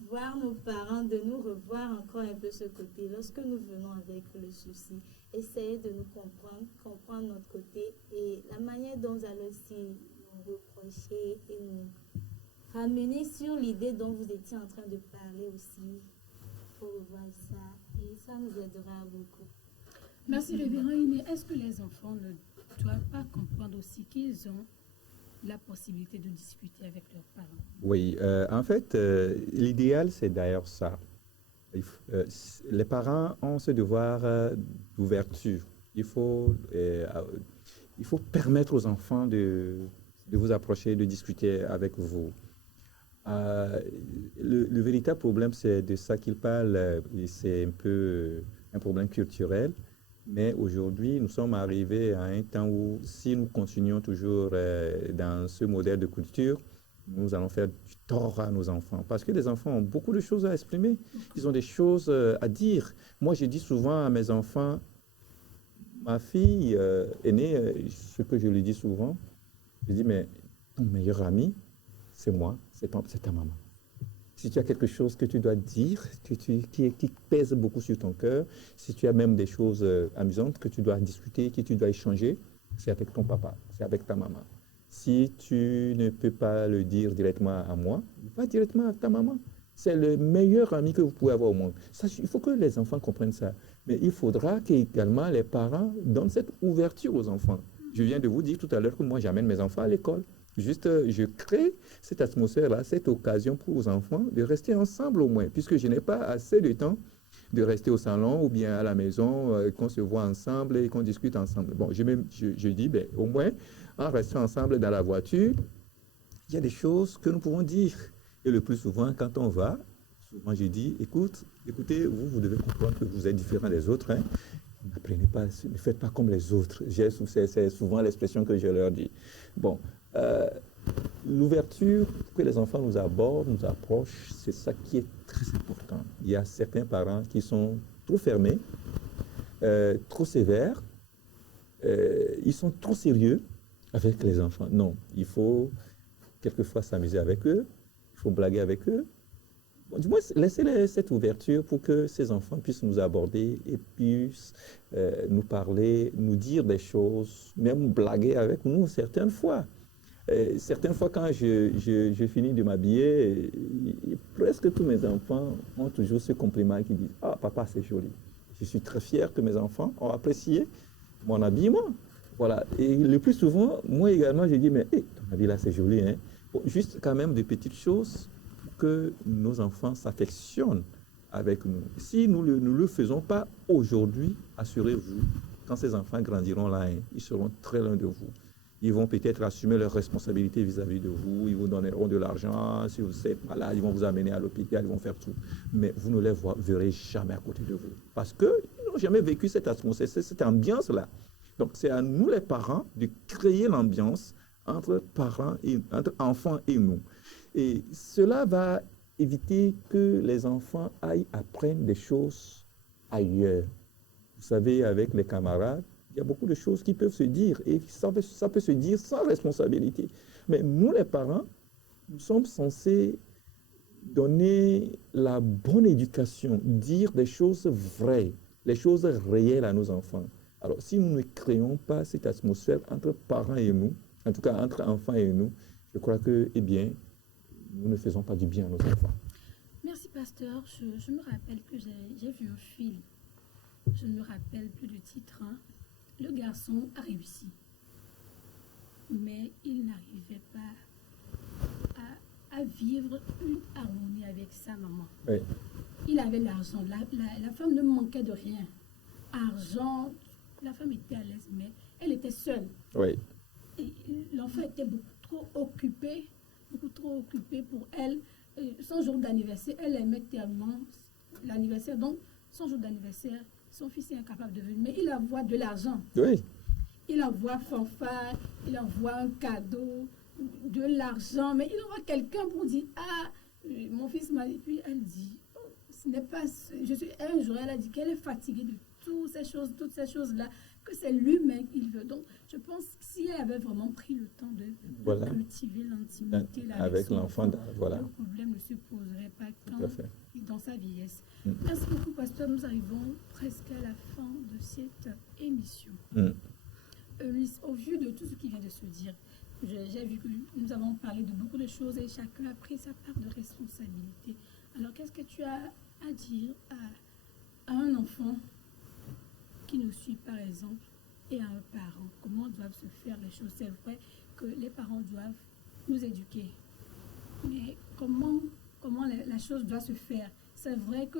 voir nos parents, de nous revoir encore un peu ce côté. Lorsque nous venons avec le souci, essayer de nous comprendre notre côté et la manière dont vous allez aussi nous reprocher et nous ramener sur l'idée dont vous étiez en train de parler aussi. Il faut revoir ça et ça nous aidera beaucoup. Merci révérend Iné. Est-ce que les enfants ne doivent pas comprendre aussi qu'ils ont la possibilité de discuter avec leurs parents? Oui, en fait, l'idéal, c'est d'ailleurs ça. Les parents ont ce devoir d'ouverture. Il faut permettre aux enfants de vous approcher, de discuter avec vous. Le véritable problème, c'est de ça qu'il parle. C'est un peu un problème culturel. Mais aujourd'hui, nous sommes arrivés à un temps où, si nous continuons toujours dans ce modèle de culture, nous allons faire du tort à nos enfants. Parce que les enfants ont beaucoup de choses à exprimer. Ils ont des choses à dire. Moi, je dis souvent à mes enfants, ma fille aînée, ce que je lui dis souvent, je dis, mais ton meilleur ami, c'est moi, c'est ta maman. Si tu as quelque chose que tu dois dire, qui pèse beaucoup sur ton cœur, si tu as même des choses amusantes que tu dois discuter, que tu dois échanger, c'est avec ton papa, c'est avec ta maman. Si tu ne peux pas le dire directement à moi, va directement à ta maman. C'est le meilleur ami que vous pouvez avoir au monde. Ça, il faut que les enfants comprennent ça. Mais il faudra qu'également les parents donnent cette ouverture aux enfants. Je viens de vous dire tout à l'heure que moi, j'amène mes enfants à l'école. Juste, je crée cette atmosphère-là, cette occasion pour les enfants de rester ensemble au moins, puisque je n'ai pas assez de temps de rester au salon ou bien à la maison, qu'on se voit ensemble et qu'on discute ensemble. Bon, je dis, ben, au moins, en restant ensemble dans la voiture, il y a des choses que nous pouvons dire. Et le plus souvent, quand on va, souvent je dis, écoutez, vous devez comprendre que vous êtes différent des autres. Hein. N'apprenez pas, ne faites pas comme les autres. C'est souvent l'expression que je leur dis. Bon, l'ouverture, que les enfants nous abordent, nous approchent, c'est ça qui est très important. Il y a certains parents qui sont trop fermés, trop sévères, ils sont trop sérieux avec les enfants. Non, il faut quelquefois s'amuser avec eux, il faut blaguer avec eux. Bon, du moins, laissez cette ouverture pour que ces enfants puissent nous aborder et puissent nous parler, nous dire des choses, même blaguer avec nous certaines fois. Certaines fois, quand je finis de m'habiller, presque tous mes enfants ont toujours ce compliment qui dit « Ah, papa, c'est joli ». Je suis très fier que mes enfants ont apprécié mon habillement. Voilà. Et le plus souvent, moi également, je dis « Mais hey, ton habit là, c'est joli. Hein? » Bon, juste quand même des petites choses pour que nos enfants s'affectionnent avec nous. Si nous ne le faisons pas aujourd'hui, assurez-vous, quand ces enfants grandiront là, hein, ils seront très loin de vous. Ils vont peut-être assumer leurs responsabilités vis-à-vis de vous, ils vous donneront de l'argent, si vous êtes malade, ils vont vous amener à l'hôpital, ils vont faire tout. Mais vous ne les verrez jamais à côté de vous. Parce qu'ils n'ont jamais vécu cette atmosphère, cette ambiance-là. Donc c'est à nous les parents de créer l'ambiance entre enfants et nous. Et cela va éviter que les enfants aillent apprendre des choses ailleurs. Vous savez, avec les camarades, il y a beaucoup de choses qui peuvent se dire et ça peut se dire sans responsabilité. Mais nous, les parents, nous sommes censés donner la bonne éducation, dire des choses vraies, les choses réelles à nos enfants. Alors, si nous ne créons pas cette atmosphère entre parents et nous, en tout cas entre enfants et nous, je crois que, eh bien, nous ne faisons pas du bien à nos enfants. Merci, pasteur. Je me rappelle que j'ai vu un film. Je ne me rappelle plus du titre. Hein. Le garçon a réussi, mais il n'arrivait pas à vivre une harmonie avec sa maman. Oui. Il avait l'argent, la femme ne manquait de rien. Argent, la femme était à l'aise, mais elle était seule. Oui. Et l'enfant était beaucoup trop occupé pour elle. Son jour d'anniversaire, elle aimait tellement l'anniversaire, donc son jour d'anniversaire, son fils est incapable de venir, mais il envoie de l'argent. Oui. Il envoie fanfare, il envoie un cadeau, de l'argent, mais il envoie quelqu'un pour dire « Ah, mon fils m'a dit ». Puis elle dit oh, « Ce n'est pas… » Un jour, elle a dit qu'elle est fatiguée de toutes ces choses-là, que c'est lui-même qu'il veut. Donc, je pense que si elle avait vraiment pris le temps de cultiver l'intimité avec l'enfant, voilà, le problème ne se poserait pas dans sa vieillesse. Merci beaucoup, pasteur. Nous arrivons presque à la fin de cette émission. Au vu de tout ce qui vient de se dire, j'ai vu que nous avons parlé de beaucoup de choses et chacun a pris sa part de responsabilité. Alors, qu'est-ce que tu as à dire à un enfant qui nous suit, par exemple, et à un parent? Comment doivent se faire les choses? C'est vrai que les parents doivent nous éduquer, mais comment la chose doit se faire? C'est vrai que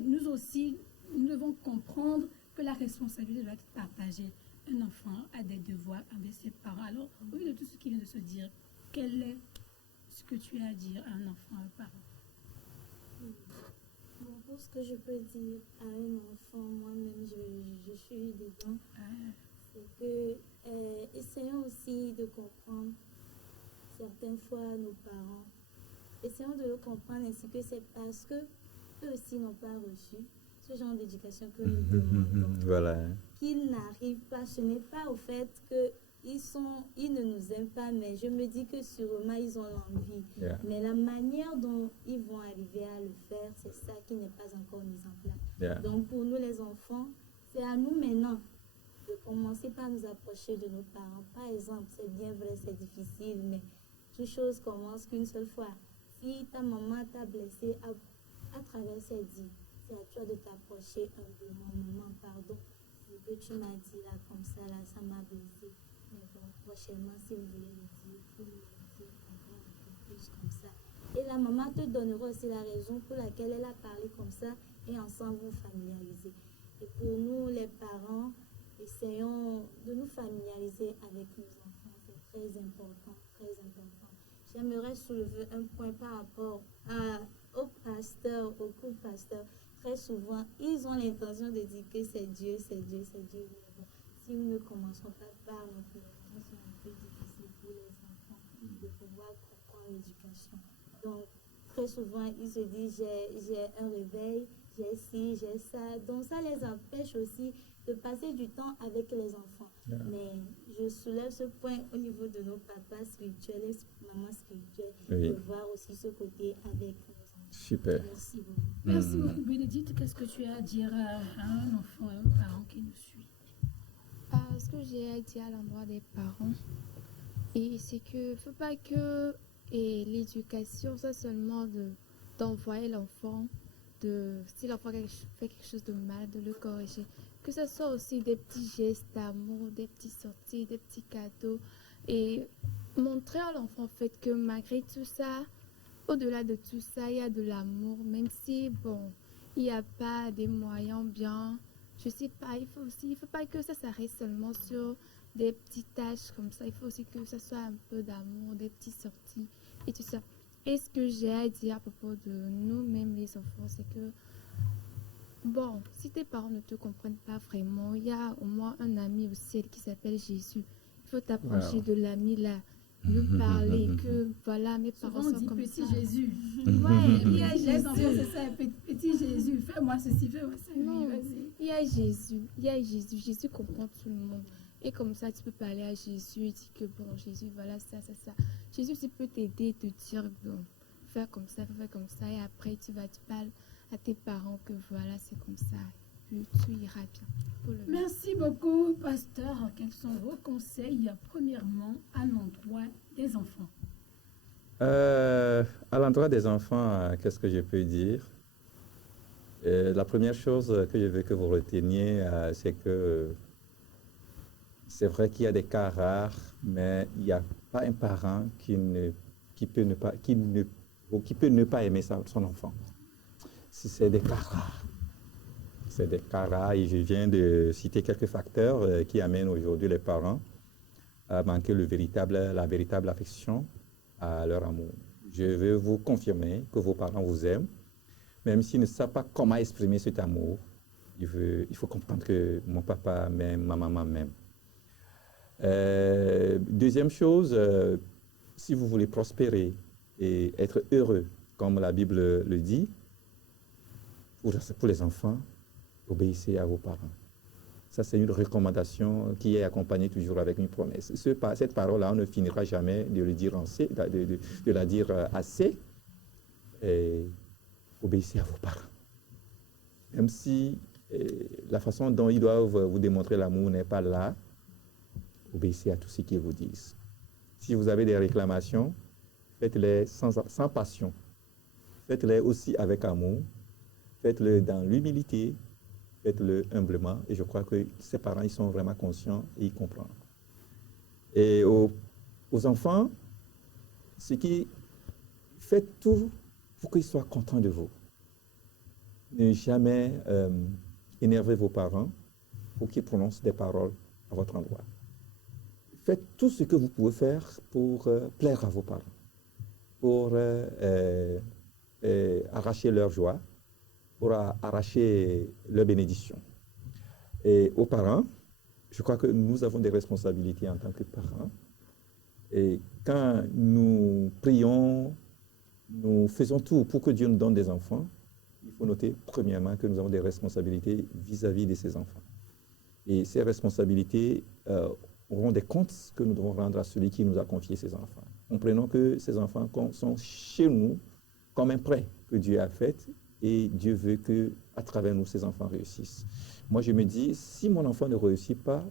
nous aussi, nous devons comprendre que la responsabilité doit être partagée. Un enfant a des devoirs avec ses parents. Alors, au vu de tout ce qui vient de se dire, quel est ce que tu as à dire à un enfant, à un parent? Bon, pour ce que je peux dire à un enfant, moi-même, je suis dedans, c'est que essayons aussi de comprendre certaines fois nos parents. Essayons de le comprendre ainsi que c'est parce que eux aussi n'ont pas reçu ce genre d'éducation que nous demandons. Voilà. Qu'ils n'arrivent pas, ce n'est pas au fait qu'ils ne nous aiment pas, mais je me dis que sûrement ils ont l'envie. Yeah. Mais la manière dont ils vont arriver à le faire, c'est ça qui n'est pas encore mis en place. Yeah. Donc pour nous les enfants, c'est à nous maintenant de commencer par nous approcher de nos parents. Par exemple, c'est bien vrai, c'est difficile, mais toute chose commence qu'une seule fois. Si ta maman t'a blessé à travers ses dits, c'est à toi de t'approcher humblement. Maman, pardon, ce que tu m'as dit là, comme ça, là, ça m'a blessé. Mais bon, prochainement, si vous voulez le dire, vous me le dites encore un peu plus comme ça. Et la maman te donnera aussi la raison pour laquelle elle a parlé comme ça. et ensemble vous familiariser. Et pour nous, les parents, essayons de nous familiariser avec nos enfants. C'est très important, très important. J'aimerais soulever un point par rapport aux pasteurs, aux co-pasteurs. Très souvent, ils ont l'intention de dire que c'est Dieu, c'est Dieu, c'est Dieu. Mais bon, si nous ne commençons pas par notre éducation, c'est un peu difficile pour les enfants de pouvoir comprendre l'éducation. Donc, très souvent, ils se disent, j'ai un réveil, j'ai ci, j'ai ça. Donc, ça les empêche aussi de passer du temps avec les enfants. Yeah. Mais je soulève ce point au niveau de nos papas spirituels et mamans spirituelles, de voir aussi ce côté avec nos enfants. Super. Merci beaucoup. Merci beaucoup, Bénédicte. Qu'est-ce que tu as à dire à un enfant, à un parent qui nous suit? Ce que j'ai à dire à l'endroit des parents, et c'est que ne faut pas que l'éducation soit seulement d'envoyer l'enfant, si l'enfant fait quelque chose de mal, de le corriger. Que ce soit aussi des petits gestes d'amour, des petites sorties, des petits cadeaux. Et montrer à l'enfant en fait que malgré tout ça, au-delà de tout ça, il y a de l'amour. Même si, bon, il n'y a pas des moyens bien, je sais pas, il faut pas que ça s'arrête seulement sur des petites tâches comme ça. Il faut aussi que ça soit un peu d'amour, des petites sorties et tout ça. Et ce que j'ai à dire à propos de nous-mêmes les enfants, c'est que bon, si tes parents ne te comprennent pas vraiment, il y a au moins un ami au ciel qui s'appelle Jésus. Il faut t'approcher de l'ami là, lui parler que voilà, mes parents souvent sont comme petit ça. Jésus. Ouais, il y a Les enfants, c'est Jésus. ça, petit Jésus, fais-moi ceci, fais-moi ça. Non, Vas-y. il y a Jésus. Jésus comprend tout le monde. Et comme ça, tu peux parler à Jésus et dire que bon, Jésus, voilà ça, ça, ça. Jésus, il peut t'aider, te dire, bon, faire comme ça, faire comme ça. Et après, tu parles à tes parents que voilà, c'est comme ça. Puis tout ira bien. Merci beaucoup, pasteur. Quels sont vos conseils, premièrement, à l'endroit des enfants? À l'endroit des enfants, qu'est-ce que je peux dire? La première chose que je veux que vous reteniez, c'est que c'est vrai qu'il y a des cas rares, mais il n'y a pas un parent qui peut ne pas aimer son enfant. Si c'est des cas rares. C'est des cas rares et je viens de citer quelques facteurs qui amènent aujourd'hui les parents à manquer la véritable affection à leur amour. Je veux vous confirmer que vos parents vous aiment, même s'ils ne savent pas comment exprimer cet amour. Il faut comprendre que mon papa m'aime, ma maman m'aime. Deuxième chose, si vous voulez prospérer et être heureux, comme la Bible le dit, pour les enfants, obéissez à vos parents. Ça, c'est une recommandation qui est accompagnée toujours avec une promesse. Cette parole-là, on ne finira jamais de la dire assez. Et obéissez à vos parents. Même si la façon dont ils doivent vous démontrer l'amour n'est pas là, obéissez à tout ce qu'ils vous disent. Si vous avez des réclamations, faites-les sans passion. Faites-les aussi avec amour. Faites-le dans l'humilité. Faites-le humblement. Et je crois que ces parents, ils sont vraiment conscients et ils comprennent. Et aux enfants, faites tout pour qu'ils soient contents de vous. Ne jamais énerver vos parents pour qu'ils prononcent des paroles à votre endroit. Faites tout ce que vous pouvez faire pour plaire à vos parents, pour arracher leur joie, pour arracher leur bénédiction. Et aux parents, je crois que nous avons des responsabilités en tant que parents. Et quand nous prions, nous faisons tout pour que Dieu nous donne des enfants, il faut noter premièrement que nous avons des responsabilités vis-à-vis de ces enfants. Et ces responsabilités auront des comptes que nous devons rendre à celui qui nous a confié ces enfants. Comprenons que ces enfants sont chez nous comme un prêt que Dieu a fait et Dieu veut qu'à travers nous, ces enfants réussissent. Moi, je me dis, si mon enfant ne réussit pas,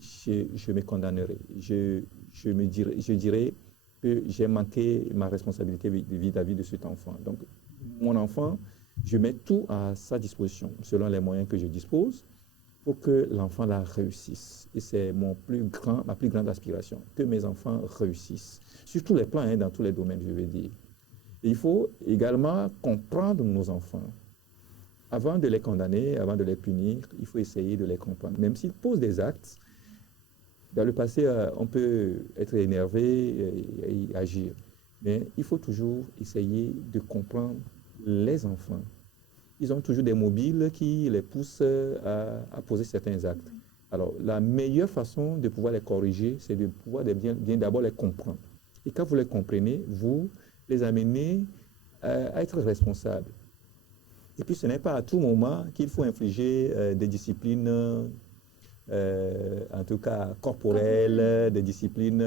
je me condamnerai. Je dirais que j'ai manqué ma responsabilité vis-à-vis de cet enfant. Donc, mon enfant, je mets tout à sa disposition, selon les moyens que je dispose, pour que l'enfant la réussisse. Et c'est ma plus grande aspiration, que mes enfants réussissent. Sur tous les plans, dans tous les domaines, je veux dire. Et il faut également comprendre nos enfants. avant de les condamner, avant de les punir, il faut essayer de les comprendre. Même s'ils posent des actes, dans le passé, on peut être énervé et agir. Mais il faut toujours essayer de comprendre les enfants. Ils ont toujours des mobiles qui les poussent à poser certains actes. Alors, la meilleure façon de pouvoir les corriger, c'est de pouvoir bien d'abord les comprendre. Et quand vous les comprenez, vous les amenez à être responsables. Et puis, ce n'est pas à tout moment qu'il faut infliger des disciplines, en tout cas corporelles, des disciplines,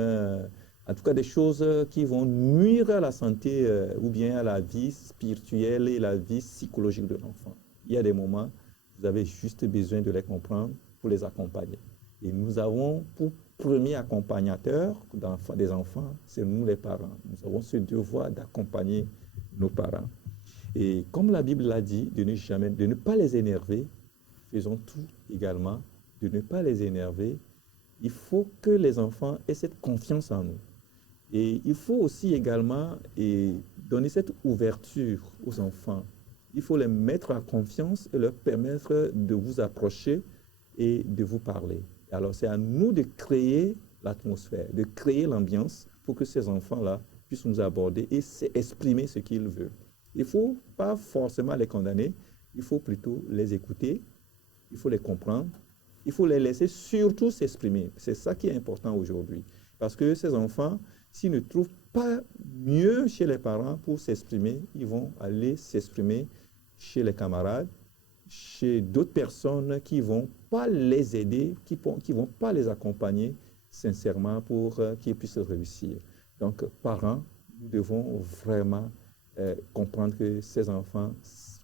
en tout cas des choses qui vont nuire à la santé ou bien à la vie spirituelle et la vie psychologique de l'enfant. Il y a des moments, vous avez juste besoin de les comprendre pour les accompagner. Et nous avons pour premier accompagnateur des enfants, c'est nous les parents. Nous avons ce devoir d'accompagner nos parents. Et comme la Bible l'a dit, de ne pas les énerver, faisons tout également, de ne pas les énerver. Il faut que les enfants aient cette confiance en nous. Et il faut aussi également donner cette ouverture aux enfants. Il faut les mettre en confiance et leur permettre de vous approcher et de vous parler. Alors c'est à nous de créer l'atmosphère, de créer l'ambiance pour que ces enfants-là puissent nous aborder et exprimer ce qu'ils veulent. Il ne faut pas forcément les condamner, il faut plutôt les écouter, il faut les comprendre, il faut les laisser surtout s'exprimer. C'est ça qui est important aujourd'hui. Parce que ces enfants, s'ils ne trouvent pas mieux chez les parents pour s'exprimer, ils vont aller s'exprimer chez les camarades, chez d'autres personnes qui ne vont pas les aider, qui ne vont pas les accompagner sincèrement pour qu'ils puissent réussir. Donc, parents, nous devons vraiment comprendre que ces enfants,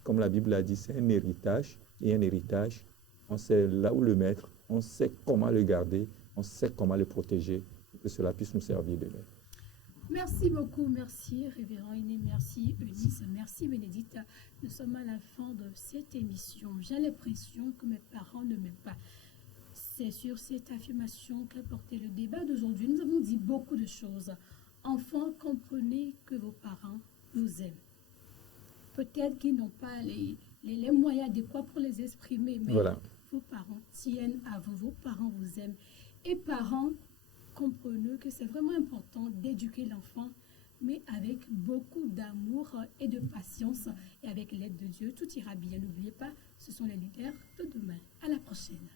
comme la Bible l'a dit, c'est un héritage. Et un héritage, on sait là où le mettre, on sait comment le garder, on sait comment le protéger pour que cela puisse nous servir demain. Merci beaucoup, merci Révérend Iné, merci Eunice, merci Bénédicte. Nous sommes à la fin de cette émission. J'ai l'impression que mes parents ne m'aiment pas. C'est sur cette affirmation qu'a porté le débat d'aujourd'hui. Nous avons dit beaucoup de choses. Enfants, comprenez que vos parents vous aiment. Peut-être qu'ils n'ont pas les moyens adéquats pour les exprimer, mais voilà. Vos parents tiennent à vous, vos parents vous aiment. Et parents, comprenez que c'est vraiment important d'éduquer l'enfant, mais avec beaucoup d'amour et de patience. Et avec l'aide de Dieu, tout ira bien. N'oubliez pas, ce sont les leaders de demain. À la prochaine.